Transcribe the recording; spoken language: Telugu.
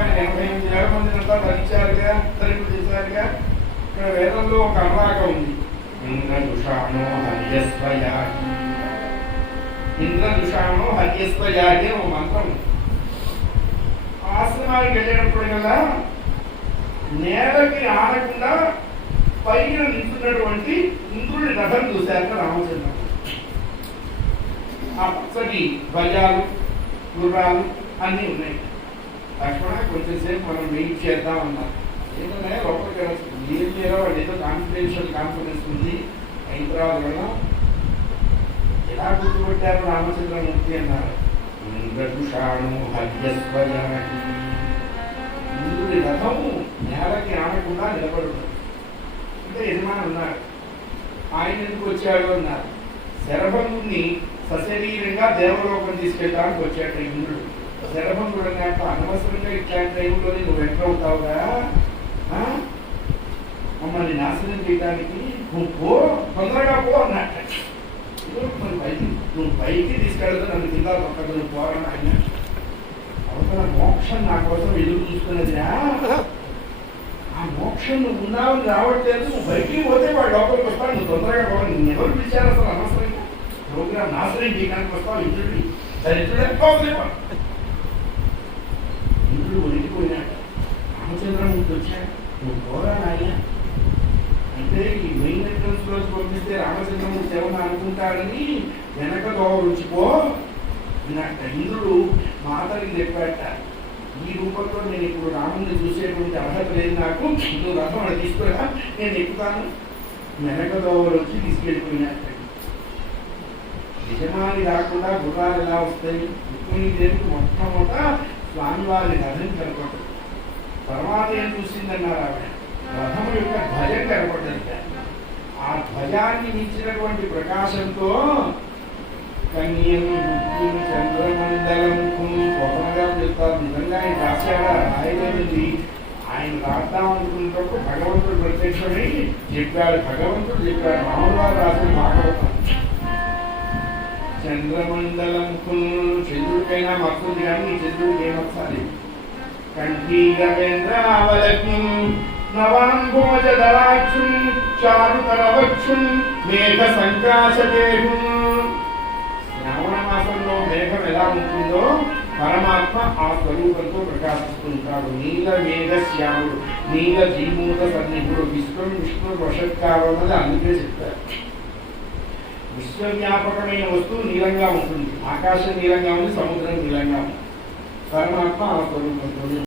ఆయన 88,000 మందినంతా ధరించారుగా, ధరింపజేశారుగా. ఇక్కడ వేదంలో ఒక అనురాగం ఉంది. ఇంద్రదుషాణో హర్యస్వయాగి, ఇంద్రదుషాణో హర్యస్వయాగి ఓ మంత్రం. ఆశ్రమానికి వెళ్ళేటప్పుడు కదా నేలకి ఆనకుండా పైన నించున్నటువంటి ఇంద్రుడి రథం చూశాక రామచంద్ర. ఆ పచ్చటి ధ్వజాలు, గుర్రాలు అన్నీ ఉన్నాయి. లక్ష్మణ కొంచెంసేపు మనం వెయిట్ చేద్దాం అన్నారు. ఏంటంటే లోపలికి ఏం చేయాలో వాడు ఏదో కాన్ఫిడెన్స్ ఉంది. అయిన తర్వాత వల్ల ఎలా గుర్తుపెట్టారు రామచంద్రమూర్తి అన్నారు. ఇంద్రదుషాణు హర్యస్వయాగి, ఇంద్రుడి రథము నేలకి ఆనకుండా నిలబడు. అంటే యజమాని ఉన్నారు. ఆయన ఎందుకు వచ్చాడు అన్నారు. శరభంగుడిని సశరీరంగా దేవలోకం తీసుకెళ్ళడానికి వచ్చాట ఇంద్రుడు. శరభంగుడు అన్నట్టు అనవసరంగా ఇట్లాంటి టైంలోనే నువ్వు ఎంటర్ అవుతావుగా, మమ్మల్ని నాశనం చేయడానికి నువ్వు పో, తొందరగా పో అన్నట్ట. నువ్వు పైకి తీసుకెళ్తా నన్ను కింద పక్కన నువ్వు పోరని ఆయన. అవతల మోక్షం నా కోసం ఎదురు చూస్తున్నదిరా. ఆ మోక్షం నువ్వు ఉన్నావని రావట్లేదు. నువ్వు బయటికి పోతే వాడు లోపలికి వస్తాడు. నువ్వు తొందరగా పోవాలి. నేను ఎవరు పిలిచారు అసలు అనవసరంగా ప్రోగ్రామ్ నాశనం చేయడానికి వస్తావు. ఇంద్రుడి దరిద్రుడు ఇంద్రుడు వణికిపోయినాడు. రామచంద్రమూర్తి వచ్చాడు. నువ్వు పోరా నాయన అంటే ఈ మెయిన్ ఎంట్రన్స్ రోజు పంపిస్తే రామచంద్రమూర్తి ఏమన్నా అనుకుంటాడని వెనక దోవ రుచిపో విన్నట్ట. ఇంద్రుడు మాతకి చెప్పాట, ఈ రూపంలో నేను ఇప్పుడు రాముడిని చూసేటువంటి అర్హత లేదు నాకు. నువ్వు రథం అక్కడ తీసుకురా, నేను ఎక్కుతాను. వెనక దోవ వచ్చి తీసుకెళ్ళిపోయినట్ట. యజమాని రాకుండా గుర్రాలు ఎలా వస్తాయి? రుక్మిణీదేవికి మొట్టమొదట స్వామివారి రథం కనపడదు. తర్వాత ఏం చూసిందన్నారు ఆవిడ, రథము యొక్క ధ్వజం కనపడ్డది. ఆ ధ్వజాన్ని మించినటువంటి ప్రకాశంతో కన్యం చంద్రమండలం స్వప్నగా చెప్తారు. నిజంగా ఆయన రాశాడా రాయలేదండి. ఆయన రాద్దాం అనుకున్నప్పుడు భగవంతుడు ప్రత్యక్షమై చెప్పాడు. భగవంతుడు చెప్పాడు. రాముడు వారు రాసిన భాగవతం. చంద్రమండలం చంద్రుడికైనా మత్తుంది కానీ చంద్రుడికి ఏమొచ్చాలి. కంఠీరవేంద్రావలక్ష్యం నవాంభోజదరాక్షం చారుతరవక్షం మేఘ సంకాశదేహం. శ్రావణ మాసంలో మేఘం ఎలా ఉంటుందో పరమాత్మ ఆ స్వరూపంతో ప్రకాశిస్తుంటాడు. నీల మేఘ శ్యాముడు, నీల జీమూత సన్నిధుడు, విష్ణు వషత్కారం అన్నది అందుకే చెప్తారు. విశ్వవ్యాపకమైన వస్తువు నీలంగా ఉంటుంది. ఆకాశం నీలంగా ఉంది, సముద్రం నీలంగా ఉంది. పరమాత్మ ఆ స్వరూపంతో